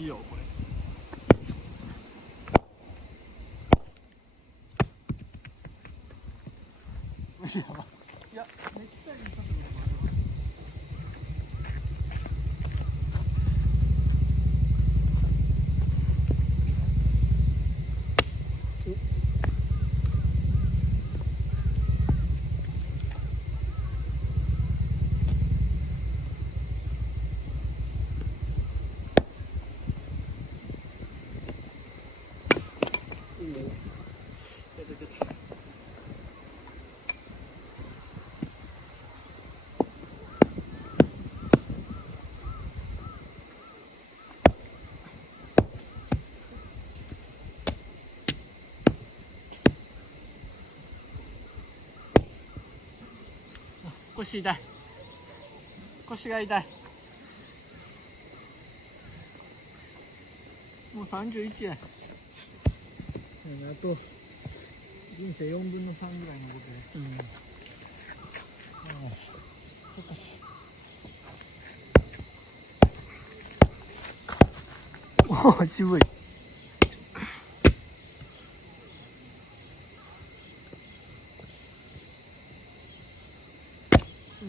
いいよこれ。いや、めっちゃいい角度で腰痛い、腰が痛い。もう31や。あと人生4分の3ぐらいのことで、おお渋い。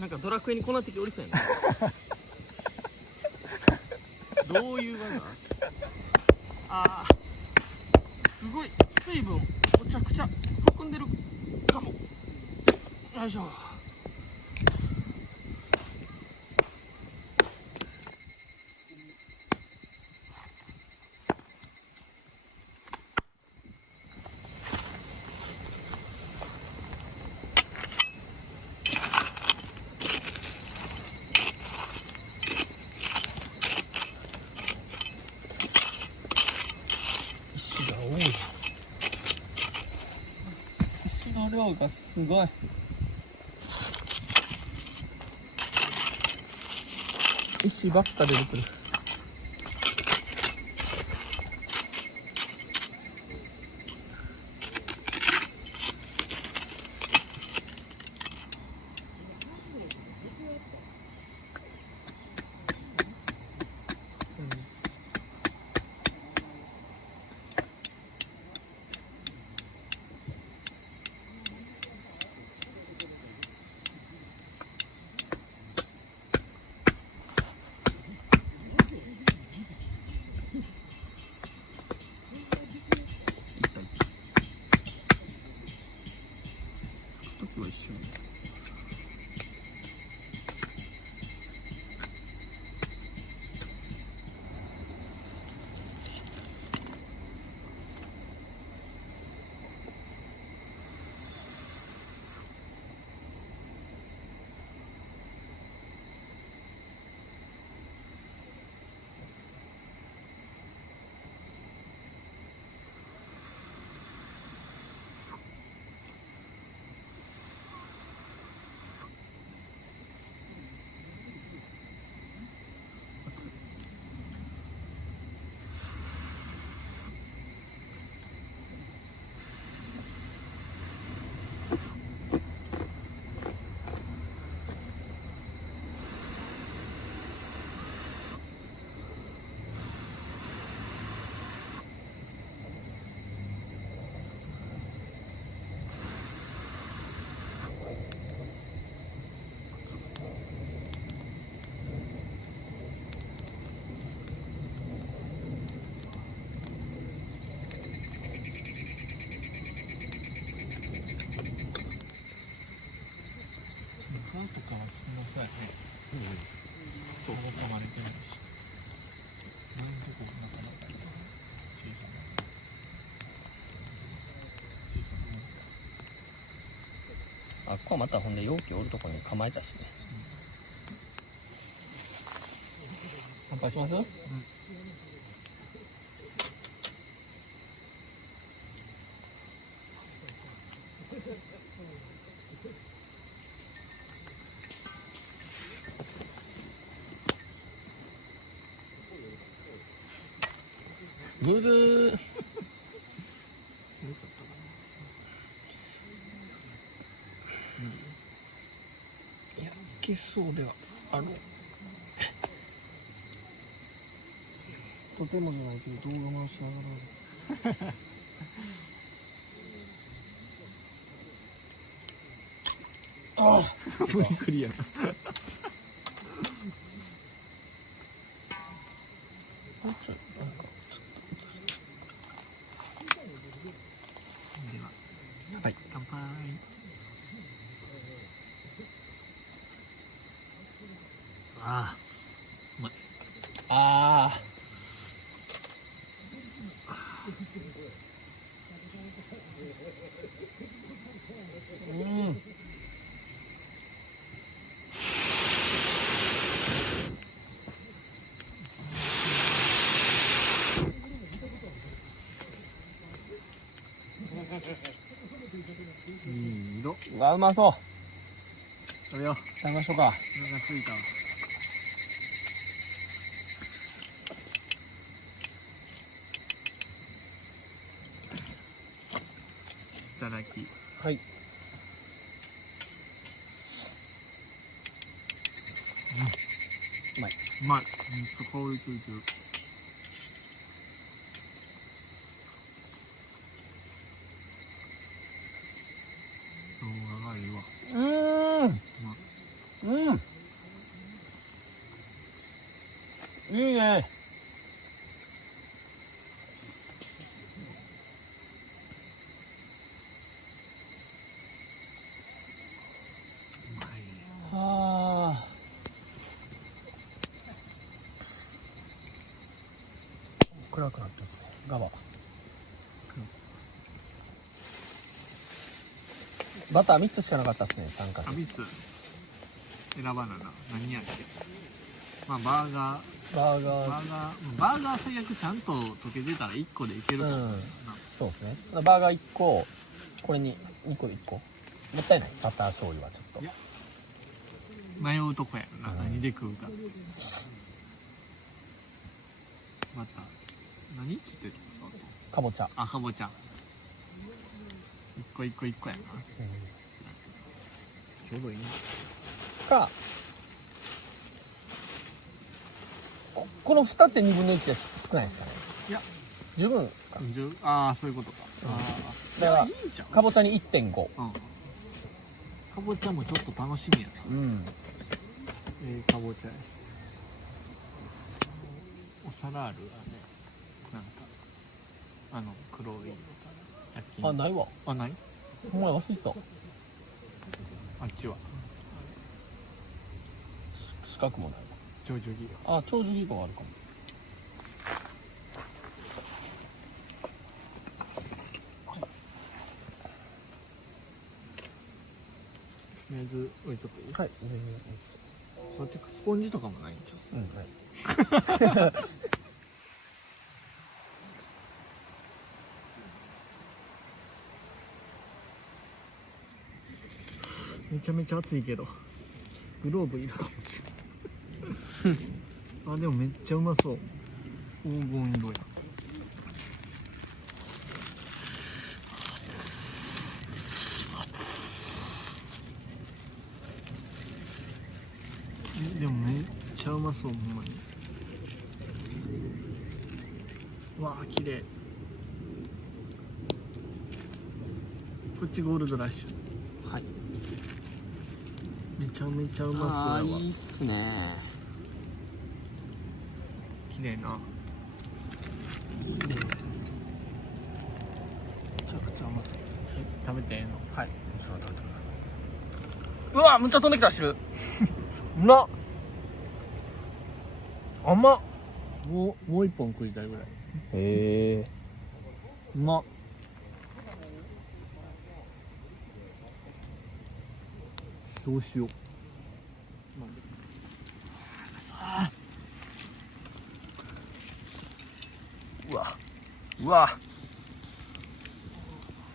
なんかドラクエにこんな敵おりそうやな。どういう技？あー、すごい水分むちゃくちゃ含んでるかも。よいしょ。石が多い。石の量がすごい。石ばっか出てくる。時は一緒に。なんとかはしなさいね。そうかまれてるし。なんとこなかなか小さな。あっこはまたほんで容器おるとこに構えたしね。乾杯します？ぐるー。いけそうではある。とてもじゃないけど動画回しながらああ無理クリアはい、乾杯。ああ、うまい。あいい色。うわうまそう。食べよう。食べましょうか。お腹すいたわ。いただき。はい。うまい。うまい。めっちゃ香りついてる。動画がいいわ。いいね。はあ。暗くなってる。ガバ。バター3つしかなかったっすね、3か3つ選ばなな。何やっけ。まあバーガー。バーガー。バーガー最悪ちゃんと溶けてたら1個でいけると思うな。そうですね。バーガー1個、これに2個1個。もったいない。バター醤油はちょっと。いや迷うとこやな。何で食うか。バター。何って言ってた？かぼちゃ。あ、かぼちゃ。1個1個1個やな。ちょうどいいな。か、この2って2分の1で少ないですかね。いや、十分か。ああ、そういうことか。だからいいんちゃう？かぼちゃに 1.5。かぼちゃもちょっと楽しみやな。かぼちゃや。お皿あるあれ。なんか、黒い焼き。あ、ないわ。あ、ない？お前忘れてた。あっちは。四角もない長寿ギわ。あ、長寿ギガはあるかも。とりあえず置いとく。はい。そっちスポンジとかもないんちゃう？はい。めちゃめちゃ暑いけどグローブいるかもしれないあ、でもめっちゃうまそう。黄金色や。でもめっちゃうまそうほんまに。わあ綺麗。こっちゴールドラッシュ。はい。めちゃめちゃうまそうやわ。いいっすね。綺麗な。めちゃくちゃうまそう。食べてええの？はい。うわ、むっちゃ飛んできた、汁。うまっ。甘っ。もう一本食いたいぐらい。へえ。うまっ。どうしよう。うわ。うわ。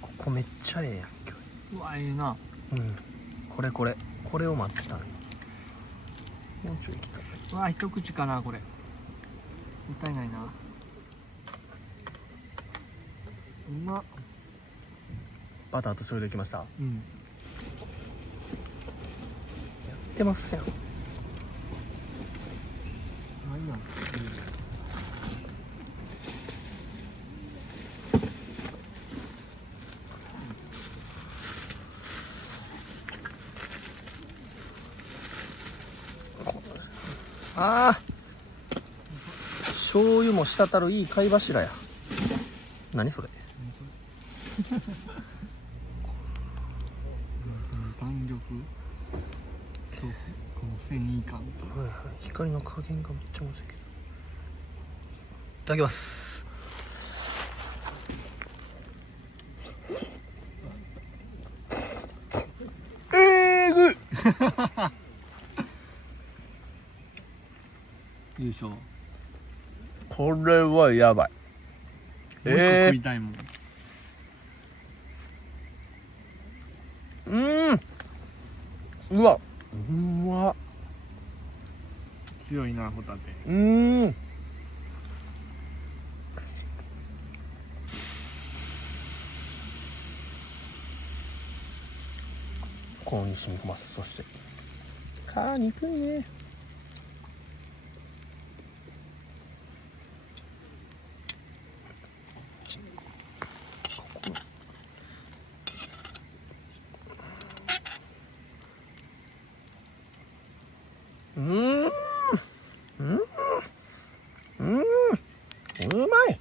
ここめっちゃええやん、今うわ、ええな。日。うん。これを待ってたの。もうちょい行きたい。うわ、一口かな、これ。もったいないな。うまっ。バターと醤油できました。やうん。ってますやん。何やん。あ醤油も滴るいい貝柱や。何それ。弾力とこの繊維感と光の加減がめっちゃむずいけど。いただきます。ぐい。優勝。これはやばい。もう一個食いたいもん。うわ、うまっ。強いなホタテ。このに染み込ます。そして憎いね。うまい。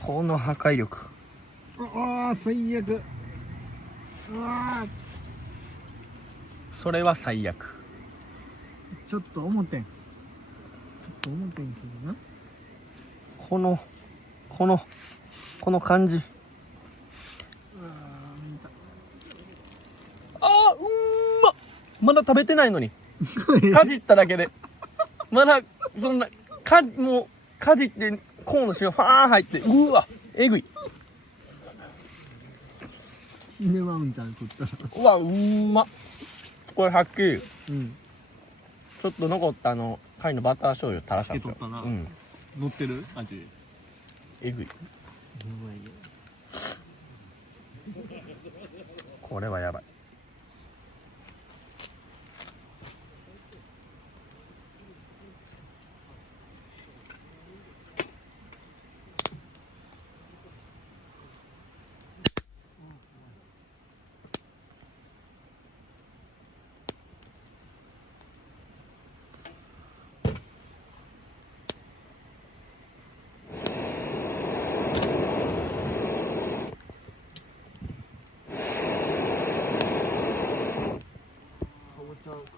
この破壊力。ああ最悪。うわそれは最悪。ちょっと思ってんけどな。この感じ。まだ食べてないのにかじっただけでまだそんなもうかじってコーンの塩ファー入って、うわえぐい。ねまうんちゃん食ったらうわまっ。これはっきりうんちょっと残った貝のバター醤油垂らしたんですよ。つけとったな乗ってる味。えぐい。これはやばい。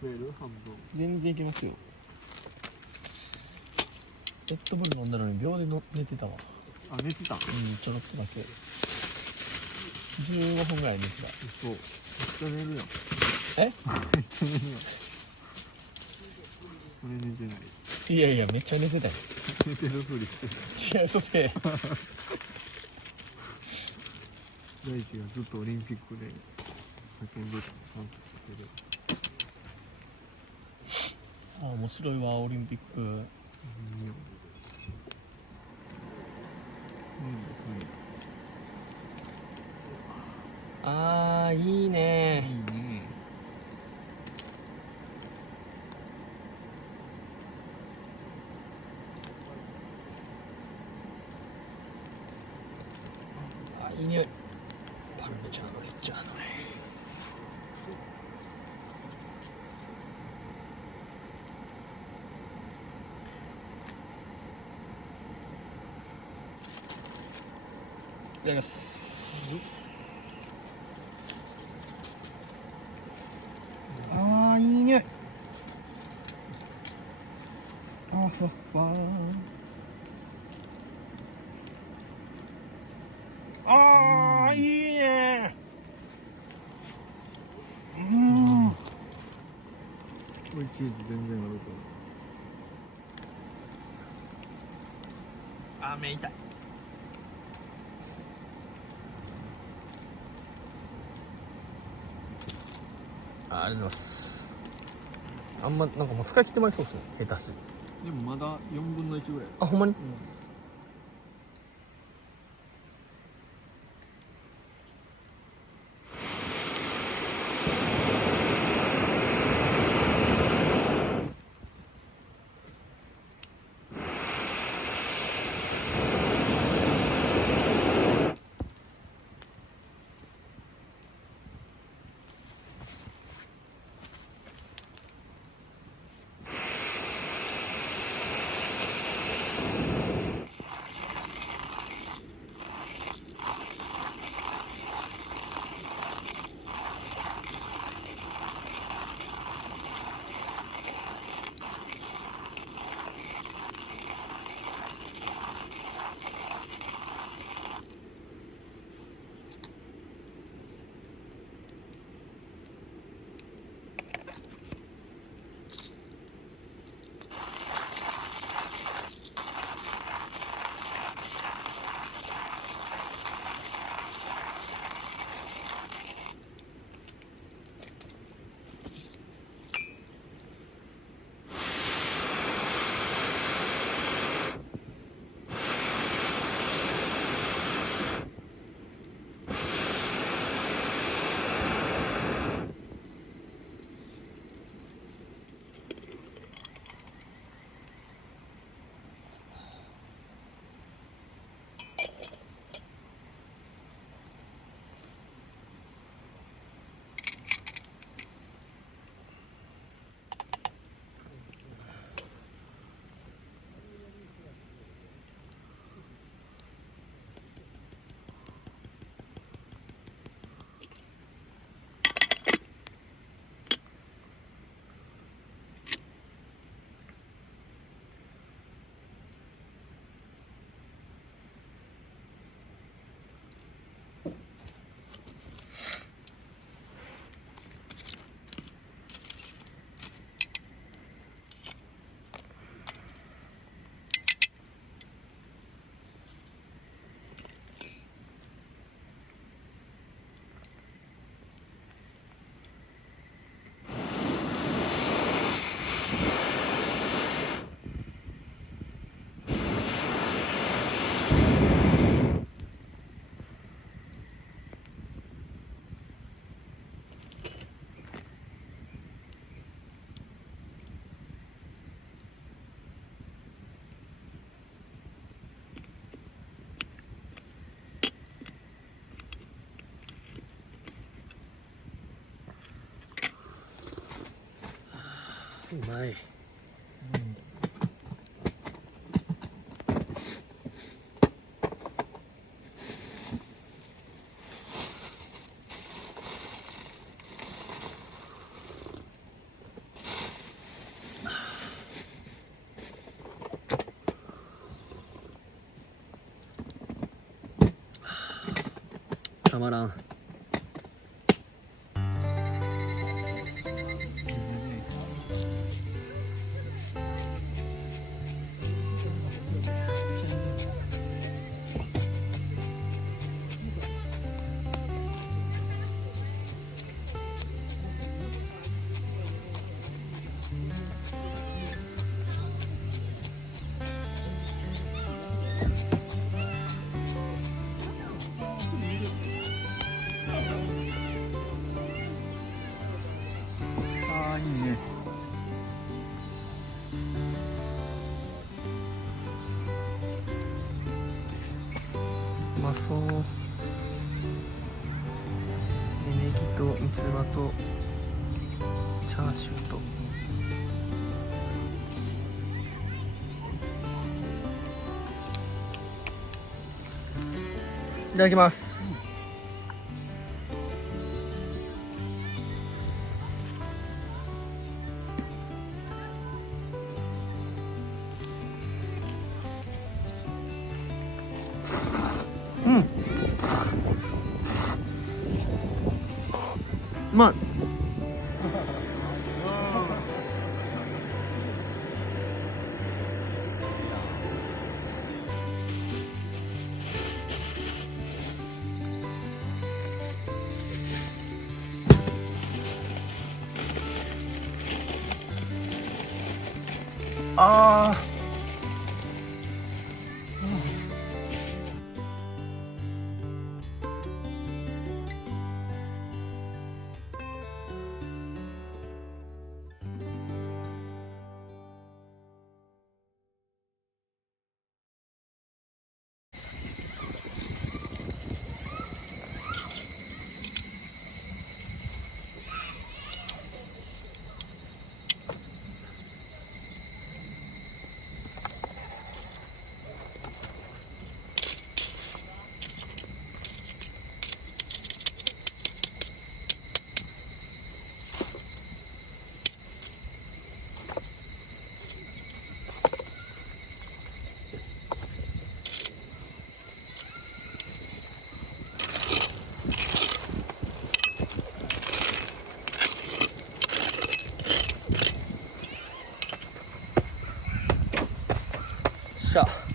食える半分。全然いけますよ。レッドブル飲んだのに秒で寝てたわ。あ寝てた。ちょろっとだけ15分ぐらい寝てた。そうめっちゃ寝るやん。えめっちゃ寝るやん。俺寝てない。いやいやめっちゃ寝てたよ。寝てるふりして違うそして大地がずっとオリンピックで叫んでたのちゃんとしてる。面白いわオリンピック。いいよ。いいね。いいね。いい匂い。パルミジャーノレッジャーノね。いただきます。いい匂い。ふわふわ。いいね。これチーズ全然あるか目痛い。ありがとうございます。あんまなんかもう使い切ってまいそうですね。下手する。でもまだ4分の1ぐらい。ほんまに。うまい。たまらん。ああいいね。うまそう。ネギと三つ葉とチャーシューと。いただきます。うん。うまい。ああ。しゃ。